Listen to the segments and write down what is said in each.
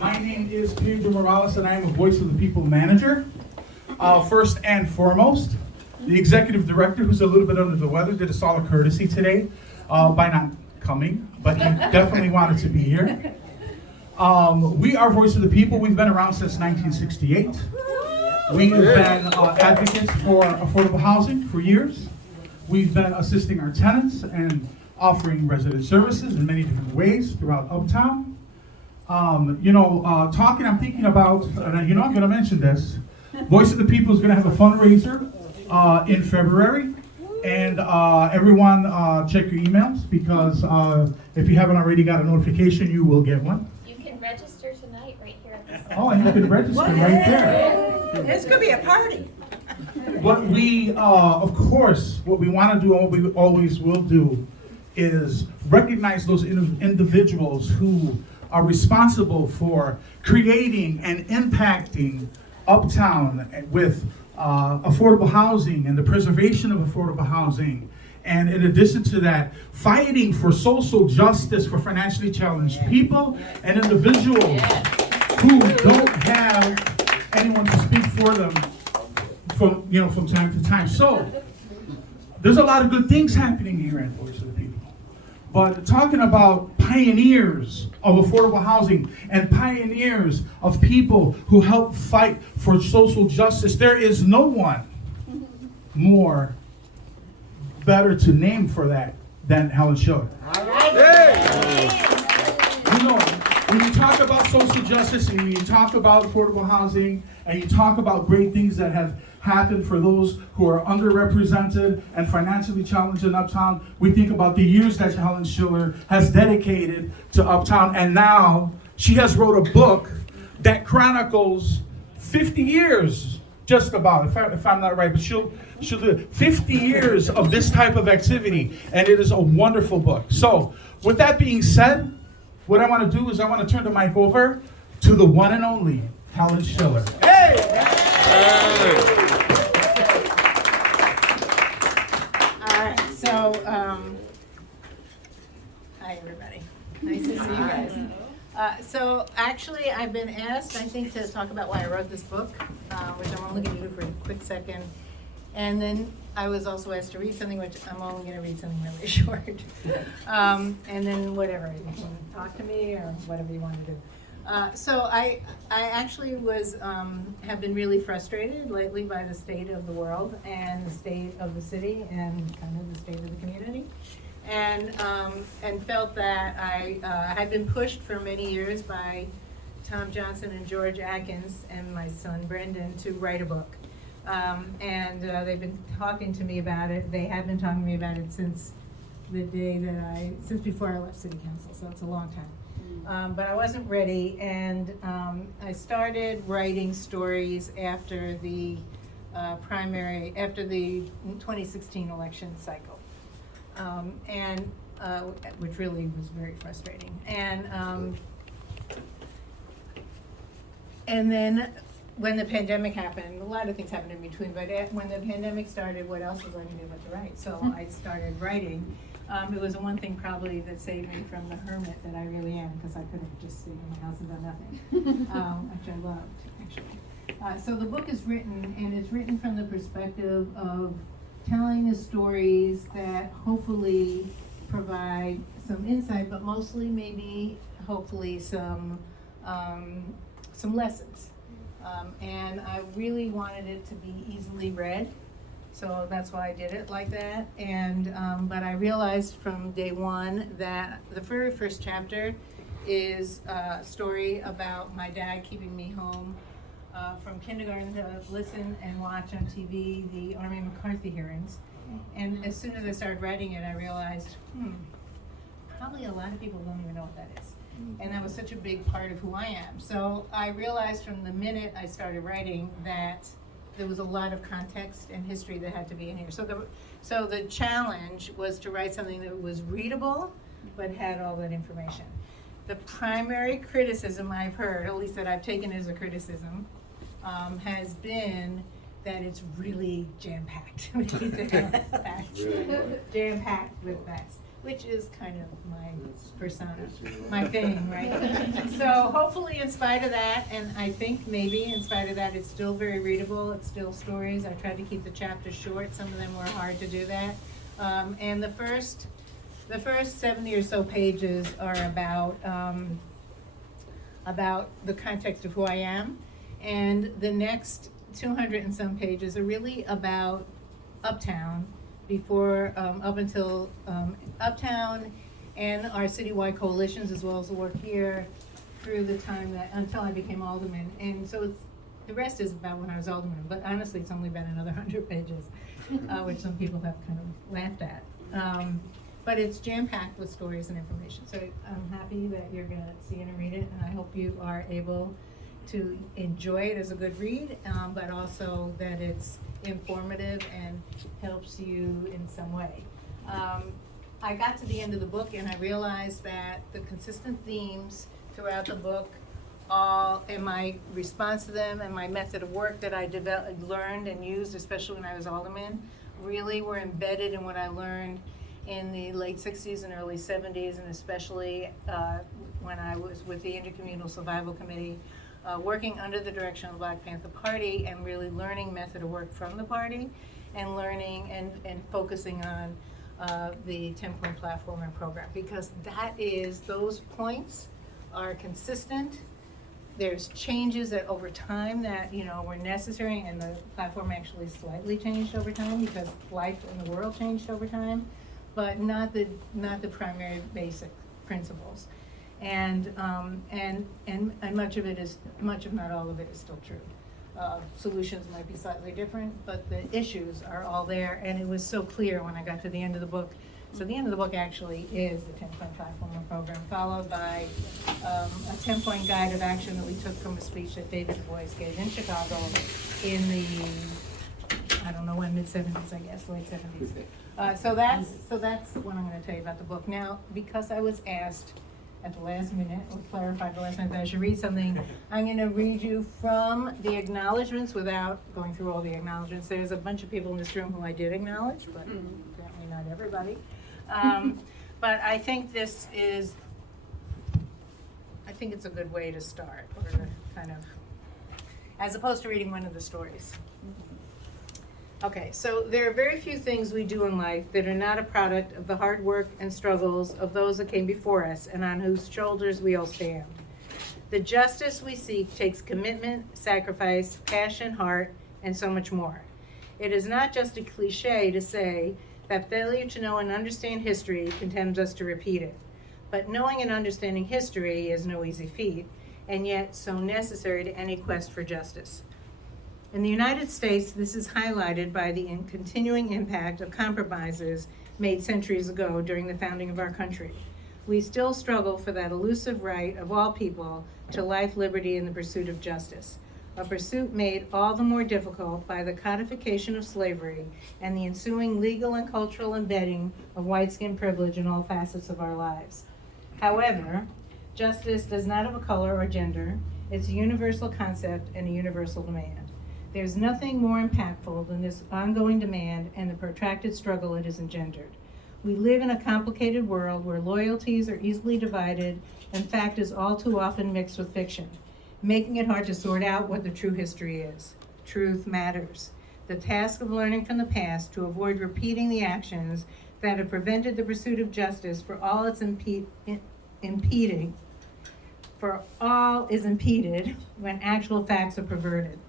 My name is Pedro Morales, and I am a Voice of the People manager. First and foremost, the executive director, who's a little bit under the weather, did us all a courtesy today by not coming, but he definitely wanted to be here. We are Voice of the People. We've been around since 1968. We've been advocates for affordable housing for years. We've been assisting our tenants and offering resident services in many different ways throughout Uptown. Talking, I'm thinking about, and I'm going to mention this, Voice of the People is going to have a fundraiser in February. And everyone check your emails, because if you haven't already got a notification, you will get one. You can register tonight right here at this. Oh, you can register right there. It's gonna be a party. What we, of course, what we want to do and what we always will do is recognize those individuals who are responsible for creating and impacting Uptown with affordable housing and the preservation of affordable housing. And in addition to that, fighting for social justice for financially challenged people and individuals who don't have anyone to speak for them from time to time. So there's a lot of good things happening here at Voice of the People. But talking about pioneers of affordable housing and pioneers of people who help fight for social justice, there is no one more better to name for that than Helen Schiller. All right. You know, when you talk about social justice and you talk about affordable housing and you talk about great things that have happened for those who are underrepresented and financially challenged in Uptown, we think about the years that Helen Schiller has dedicated to Uptown, and now she has wrote a book that chronicles 50 years, just about, if I'm not right, but she'll do it, 50 years of this type of activity, and it is a wonderful book. So, with that being said, what I want to do is I want to turn the mic over to the one and only Helen Schiller. Hey! All right. So, hi everybody. Nice to see you guys. So actually, I've been asked, I think, to talk about why I wrote this book, which I'm only going to do for a quick second. And then I was also asked to read something, which I'm only going to read something really short. And then whatever, you can talk to me or whatever you want to do. So I actually have been really frustrated lately by the state of the world and the state of the city and kind of the state of the community. And felt that I had been pushed for many years by Tom Johnson and George Atkins and my son Brendan to write a book. And they've been talking to me about it. They have been talking to me about it since the day since before I left City Council, so it's a long time. But I wasn't ready, and I started writing stories after the after the 2016 election cycle. Which really was very frustrating. And then when the pandemic happened, a lot of things happened in between, but when the pandemic started, what else was I going to do but to write? So I started writing. It was the one thing probably that saved me from the hermit that I really am, because I could have just stayed in my house and done nothing, which I loved, actually. So the book is written, and it's written from the perspective of telling the stories that hopefully provide some insight, but mostly maybe hopefully some lessons. And I really wanted it to be easily read, so that's why I did it like that. And but I realized from day one that the very first chapter is a story about my dad keeping me home from kindergarten to listen and watch on TV the Army McCarthy hearings. And as soon as I started writing it, I realized, probably a lot of people don't even know what that is. And that was such a big part of who I am. So I realized from the minute I started writing that there was a lot of context and history that had to be in here. So the challenge was to write something that was readable, but had all that information. The primary criticism I've heard, at least that I've taken as a criticism, has been that it's really jam-packed with facts. Jam-packed with facts. which is kind of my persona, my thing, right? So hopefully in spite of that, and I think maybe in spite of that, it's still very readable, it's still stories. I tried to keep the chapters short, some of them were hard to do that. And the first 70 or so pages are about the context of who I am, and the next 200 and some pages are really about Uptown, before, up until Uptown and our citywide coalitions, as well as the work here through the time that, until I became alderman. And so the rest is about when I was alderman, but honestly, it's only been another 100 pages, which some people have kind of laughed at. But it's jam-packed with stories and information. So I'm happy that you're gonna see it and read it, and I hope you are able to enjoy it as a good read, but also that it's informative and helps you in some way. I got to the end of the book and I realized that the consistent themes throughout the book, all in my response to them and my method of work that I learned and used, especially when I was alderman, really were embedded in what I learned in the late 60s and early 70s, and especially when I was with the Intercommunal Survival Committee, working under the direction of the Black Panther Party and really learning method of work from the party and learning and focusing on the 10-point platform and program, because that is, those points are consistent. There's changes that over time that, you know, were necessary, and the platform actually slightly changed over time because life in the world changed over time, but not the primary basic principles. And much of it is, much if not all of it is still true. Solutions might be slightly different, but the issues are all there, and it was so clear when I got to the end of the book. So the end of the book actually is the 10-point platform and program, followed by a 10-point guide of action that we took from a speech that David Du Bois gave in Chicago in the, I don't know when, mid-70s, I guess, late 70s. So that's what I'm gonna tell you about the book. Now, because I was asked at the last minute, or clarified the last minute that I should read something, I'm gonna read you from the acknowledgements without going through all the acknowledgements. There's a bunch of people in this room who I did acknowledge, but apparently not everybody. But I think this is, I think it's a good way to start, or to kind of, as opposed to reading one of the stories. Okay, so there are very few things we do in life that are not a product of the hard work and struggles of those that came before us and on whose shoulders we all stand. The justice we seek takes commitment, sacrifice, passion, heart, and so much more. It is not just a cliche to say that failure to know and understand history condemns us to repeat it. But knowing and understanding history is no easy feat, and yet so necessary to any quest for justice. In the United States, this is highlighted by the continuing impact of compromises made centuries ago during the founding of our country. We still struggle for that elusive right of all people to life, liberty, and the pursuit of justice, a pursuit made all the more difficult by the codification of slavery and the ensuing legal and cultural embedding of white-skin privilege in all facets of our lives. However, justice does not have a color or gender. It's a universal concept and a universal demand. There's nothing more impactful than this ongoing demand and the protracted struggle it has engendered. We live in a complicated world where loyalties are easily divided and fact is all too often mixed with fiction, making it hard to sort out what the true history is. Truth matters. The task of learning from the past to avoid repeating the actions that have prevented the pursuit of justice for all is impeded when actual facts are perverted.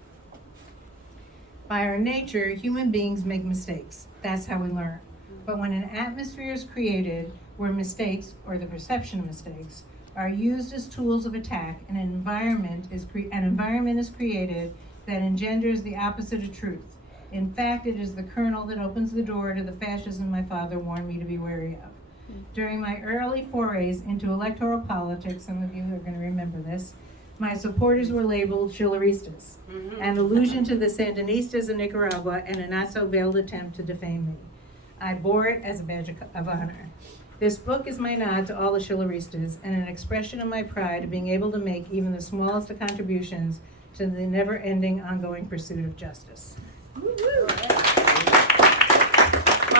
By our nature, human beings make mistakes. That's how we learn. But when an atmosphere is created where mistakes, or the perception of mistakes, are used as tools of attack, an environment is created that engenders the opposite of truth. In fact, it is the kernel that opens the door to the fascism my father warned me to be wary of. During my early forays into electoral politics, some of you are going to remember this, my supporters were labeled Chileristas, an allusion to the Sandinistas in Nicaragua and a not-so-veiled attempt to defame me. I bore it as a badge of honor. This book is my nod to all the Chileristas and an expression of my pride of being able to make even the smallest of contributions to the never-ending, ongoing pursuit of justice. One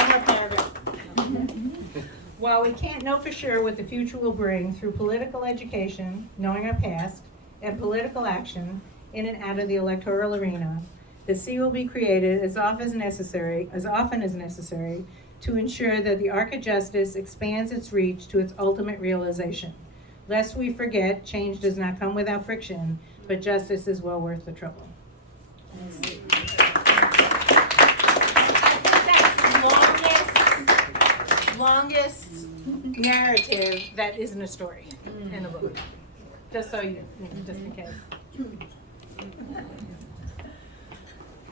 more paragraph. While we can't know for sure what the future will bring through political education, knowing our past, and political action in and out of the electoral arena, the C will be created as often as necessary to ensure that the arc of justice expands its reach to its ultimate realization. Lest we forget, change does not come without friction, but justice is well worth the trouble. Longest narrative that isn't a story in the book. Just so you know, just in case.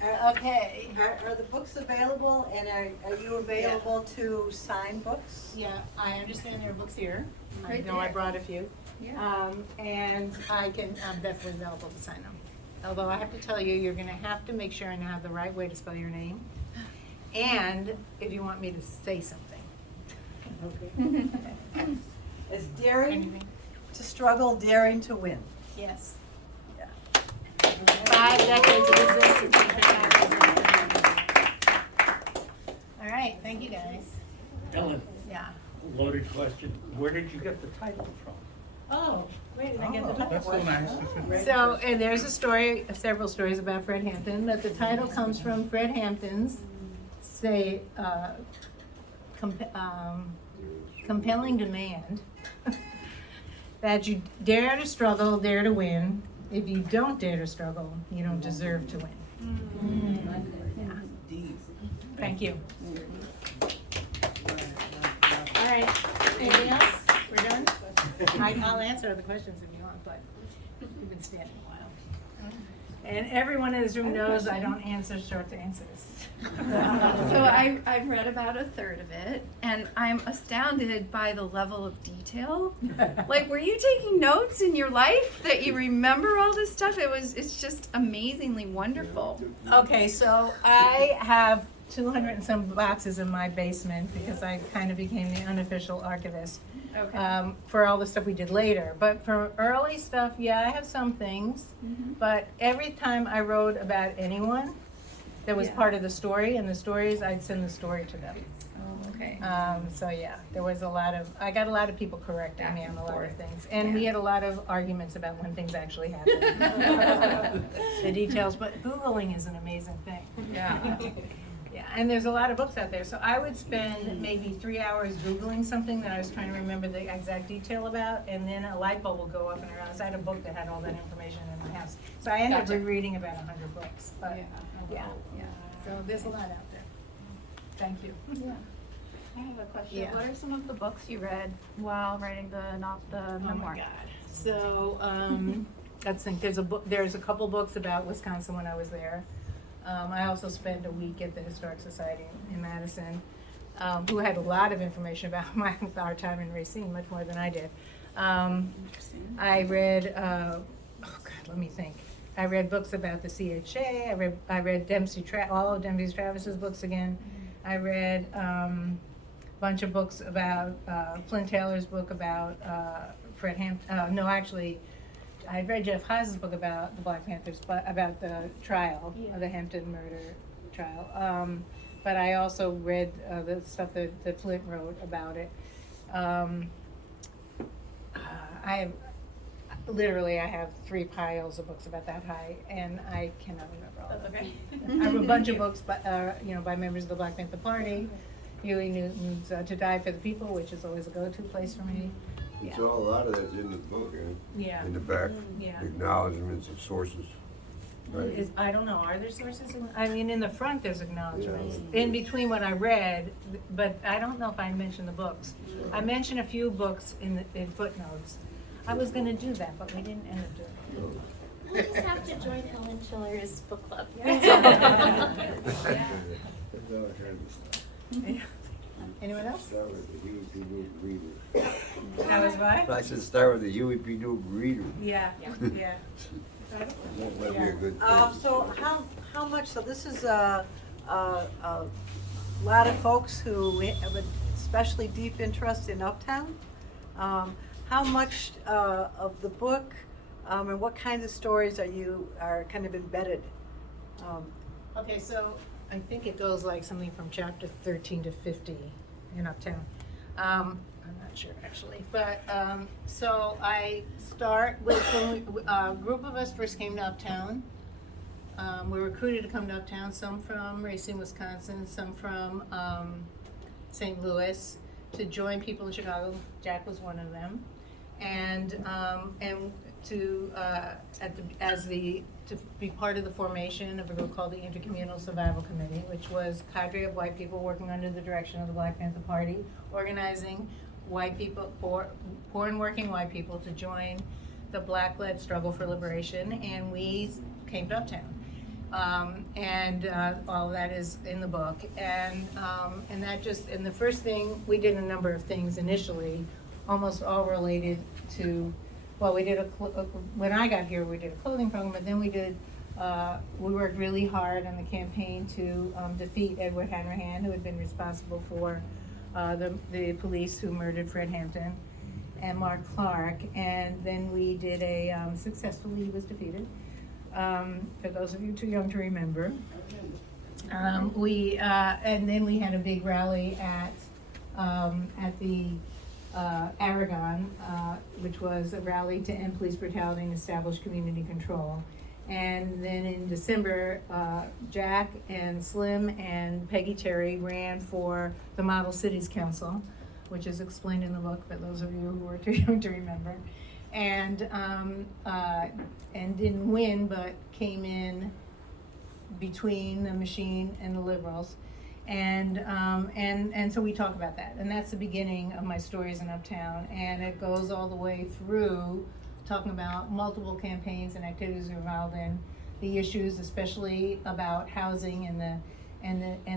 Okay. Are the books available, and are you available to sign books? Yeah, I understand there are books here. I Right know I there. brought a few. And I'm definitely available to sign them. Although I have to tell you, you're gonna have to make sure I have the right way to spell your name. And if you want me to say something. Is daring Anything? to struggle, daring to win. Yes. Yeah. 5 decades of existence. All right, thank you guys. Ellen, Yeah. loaded question. Where did you get the title from? Oh, wait, did I get the That's so nice. So, and there's a story, several stories about Fred Hampton, but the title comes from Fred Hampton's compelling demand that you dare to struggle, dare to win. If you don't dare to struggle, you don't deserve to win. Yeah. Thank you. All right, anything else? We're done? I'll answer the questions if you want, but we've been standing a while. And everyone in this room knows I don't answer short answers. So I've read about a third of it, and I'm astounded by the level of detail. Like, were you taking notes in your life that you remember all this stuff? It's just amazingly wonderful. Okay, so I have 200 and some boxes in my basement because I kind of became the unofficial archivist for all the stuff we did later. But for early stuff, yeah, I have some things. But every time I wrote about anyone that was Yeah. part of the story, and the stories, I'd send the story to them. Oh, okay. So yeah, there was I got a lot of people correcting me on a lot of things. And we had a lot of arguments about when things actually happened. The details, but Googling is an amazing thing. Yeah. Yeah, and there's a lot of books out there. So I would spend maybe 3 hours Googling something that I was trying to remember the exact detail about, and then a light bulb would go up and around. So I had a book that had all that information in my house. So I ended up rereading about 100 books. But yeah. So there's a lot out there. Thank you. Yeah. I have a question. Yeah. What are some of the books you read while writing the memoir? Oh my God. So let's think. There's a couple books about Wisconsin when I was there. I also spent a week at the Historic Society in Madison, who had a lot of information about our time in Racine, much more than I did. I read, let me think. I read books about the CHA. I read all of Dempsey Travis's books again. I read a bunch of books about Flynn Taylor's book about Fred Hampton. No, actually, I read Jeff Haas's book about the Black Panthers, but about the trial, the Hampton murder trial. But I also read the stuff that Flint wrote about it. I have 3 piles of books about that high, and I cannot remember all of them. I have a bunch of books, by members of the Black Panther Party. Huey Newton's "To Die for the People," which is always a go-to place for me. It's all, a lot of that's in the book, Yeah. in the back, Yeah. acknowledgements of sources. Right. I don't know, are there sources? In the front, there's acknowledgements. In between what I read, but I don't know if I mentioned the books. I mentioned a few books in footnotes. I was gonna do that, but we didn't end up doing it. We'll just have to join Helen Schiller's book club. Anyone else? Start with the Huey P. Newton reader. That was what? I said start with the Huey P. Newton reader. Yeah. That might be a good thing. So how much, so this is a lot of folks who have an especially deep interest in Uptown. How much of the book and what kinds of stories are kind of embedded? Okay, so I think it goes like something from chapter 13 to 50 in Uptown. I'm not sure actually, but, so I start with, when a group of us first came to Uptown. We were recruited to come to Uptown, some from Racine, Wisconsin, some from, St. Louis, to join people in Chicago. Jack was one of them. And to, to be part of the formation of a group called the Intercommunal Survival Committee, which was a cadre of white people working under the direction of the Black Panther Party, organizing white people, poor and working white people to join the Black-led struggle for liberation, and we came to Uptown. All of that is in the book, and the first thing, we did a number of things initially, almost all related to, well, we did when I got here, we did a clothing program, but then we worked really hard on the campaign to defeat Edward Hanrahan, who had been responsible for the police who murdered Fred Hampton and Mark Clark, and then we did successfully, he was defeated. For those of you too young to remember. And then we had a big rally at the Aragon, which was a rally to end police brutality and establish community control. And then in December, Jack and Slim and Peggy Terry ran for the Model Cities Council, which is explained in the book for those of you who are too young to remember. And didn't win, but came in between the machine and the liberals. And so we talk about that. And that's the beginning of my stories in Uptown. And it goes all the way through talking about multiple campaigns and activities we're involved in, the issues, especially about housing and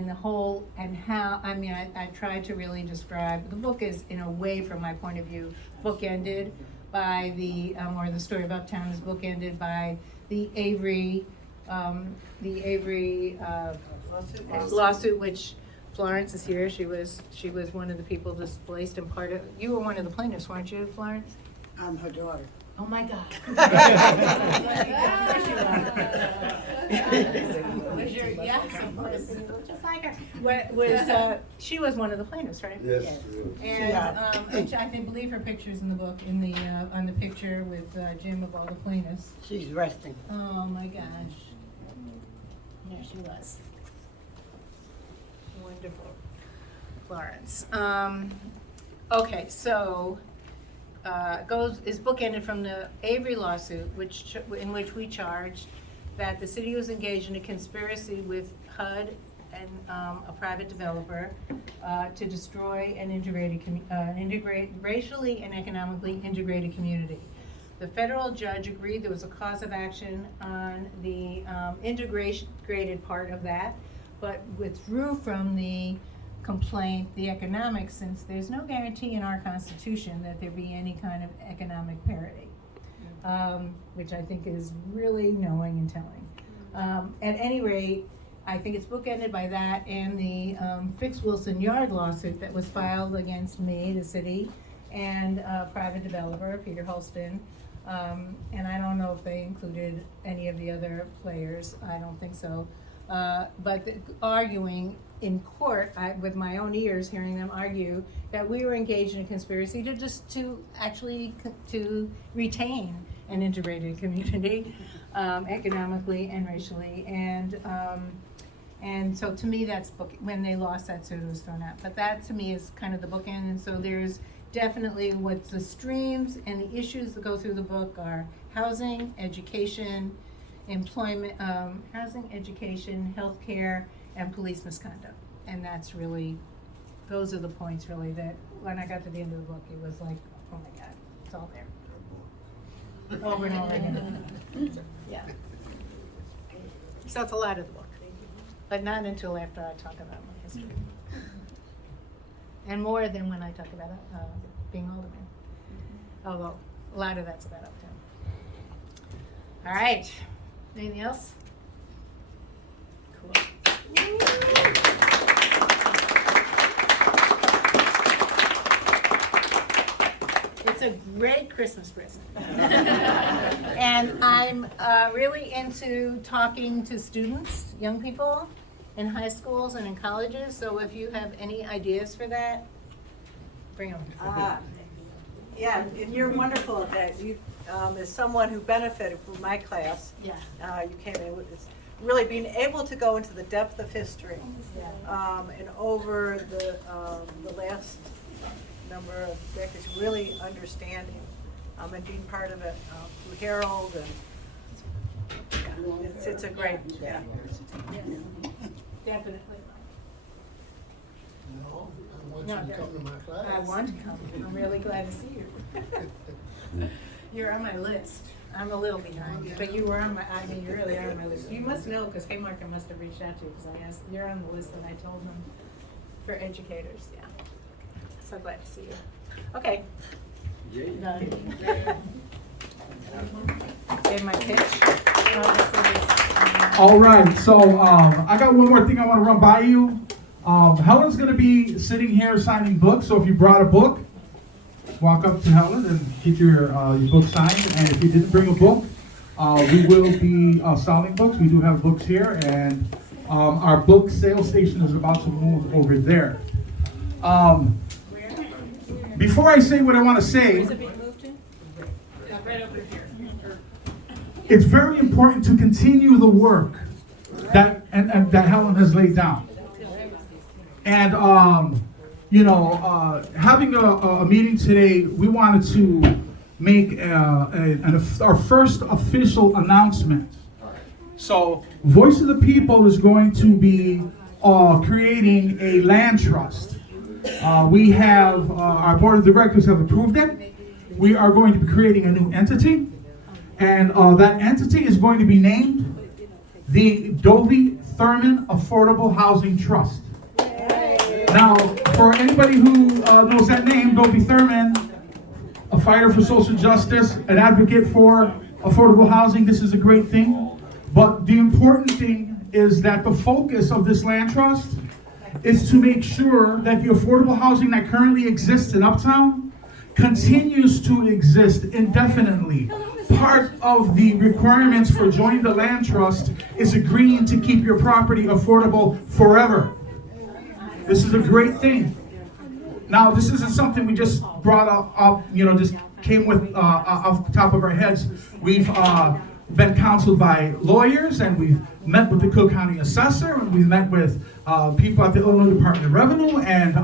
the whole, and how, I tried to really describe, the book is, in a way, from my point of view, bookended by the story of Uptown is bookended by the Avery lawsuit, which Florence is here. She was one of the people displaced, and you were one of the plaintiffs, weren't you, Florence? I'm her daughter. Oh my God. Yes, of course. Just like her. She was one of the plaintiffs, right? Yes. And I believe her picture's in the book, on the picture with Jim of all the plaintiffs. She's resting. Oh my gosh. There she was. Wonderful. Florence. Okay, so is bookended from the Avery lawsuit, in which we charged that the city was engaged in a conspiracy with HUD and a private developer to destroy an racially and economically integrated community. The federal judge agreed there was a cause of action on the integrated part of that, but withdrew from the complaint the economics, since there's no guarantee in our Constitution that there be any kind of economic parity, which I think is really knowing and telling. At any rate, I think it's bookended by that and the Fix Wilson Yard lawsuit that was filed against me, the city, and a private developer, Peter Holston. And I don't know if they included any of the other players. I don't think so. But arguing in court, with my own ears, hearing them argue that we were engaged in a conspiracy to retain an integrated community, economically and racially, and so to me that's when they lost that suit, it was thrown out. But that to me is kind of the bookend, and so there's definitely what's the streams and the issues that go through the book are housing, education, employment, healthcare, and police misconduct. And that's really, those are the points really that when I got to the end of the book, it was like, oh my God, it's all there. Over and over again. Yeah. So it's a lot of the book, but not until after I talk about my history. And more than when I talk about being alderman. Although a lot of that's about Uptown. All right. Anything else? Cool. It's a great Christmas present. And I'm really into talking to students, young people, in high schools and in colleges. So if you have any ideas for that, Bring them. Yeah, and you're wonderful at that. You, as someone who benefited from my class, Yeah. you came in with this, really being able to go into the depth of history. And over the last number of decades, really understanding, and being part of it, through Harold and, yeah, it's a great, yeah. Definitely. No, I want you to come to my class. I want to come. I'm really glad to see you. You're on my list. I'm a little behind, but you were on my, I mean, you really are on my list. You must know, because Haymarket must have reached out to you, because I asked, you're on the list, and I told them for educators, yeah. So glad to see you. Okay. Done. Gave my pitch. All right, so I got one more thing I want to run by you. Helen's going to be sitting here signing books, so if you brought a book, walk up to Helen and get your book signed. And if you didn't bring a book, we will be selling books. We do have books here, and our book sales station is about to move over there. Before I say what I want to say, it's very important to continue the work that that Helen has laid down. And having a meeting today, we wanted to make our first official announcement. So, Voice of the People is going to be creating a land trust. We have our board of directors have approved it. We are going to be creating a new entity. And that entity is going to be named the Dovie Thurman Affordable Housing Trust. Now, for anybody who knows that name, Dovie Thurman, a fighter for social justice, an advocate for affordable housing, this is a great thing. But the important thing is that the focus of this land trust is to make sure that the affordable housing that currently exists in Uptown continues to exist indefinitely. Part of the requirements for joining the land trust is agreeing to keep your property affordable forever. This is a great thing. Now, this isn't something we just brought up, just came with off the top of our heads. We've been counseled by lawyers, and we've met with the Cook County Assessor, and we've met with people at the Illinois Department of Revenue, and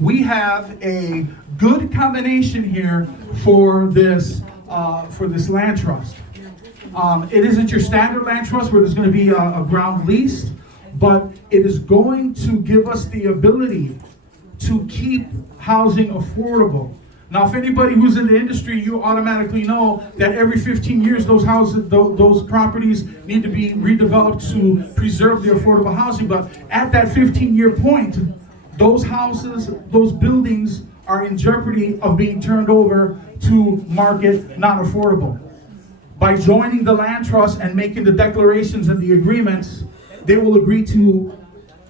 we have a good combination here for this land trust. It isn't your standard land trust where there's going to be a ground lease, but it is going to give us the ability to keep housing affordable. Now, if anybody who's in the industry, you automatically know that every 15 years, those houses, those properties need to be redeveloped to preserve the affordable housing. But at that 15-year point, those houses, those buildings are in jeopardy of being turned over to market not affordable. By joining the land trust and making the declarations and the agreements, they will agree to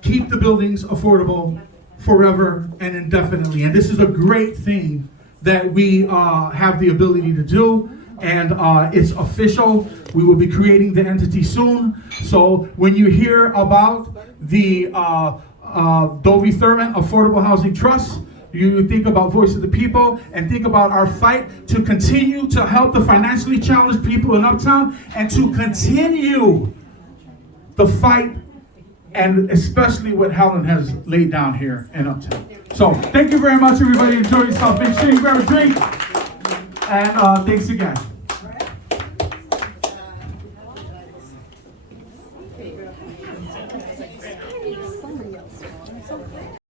keep the buildings affordable forever and indefinitely. And this is a great thing that we have the ability to do, and it's official. We will be creating the entity soon. So when you hear about the Dovie Thurman Affordable Housing Trust, you think about Voice of the People and think about our fight to continue to help the financially challenged people in Uptown and to continue the fight, and especially what Helen has laid down here in Uptown. So thank you very much, everybody. Enjoy yourself. Make sure you grab a drink. And thanks again.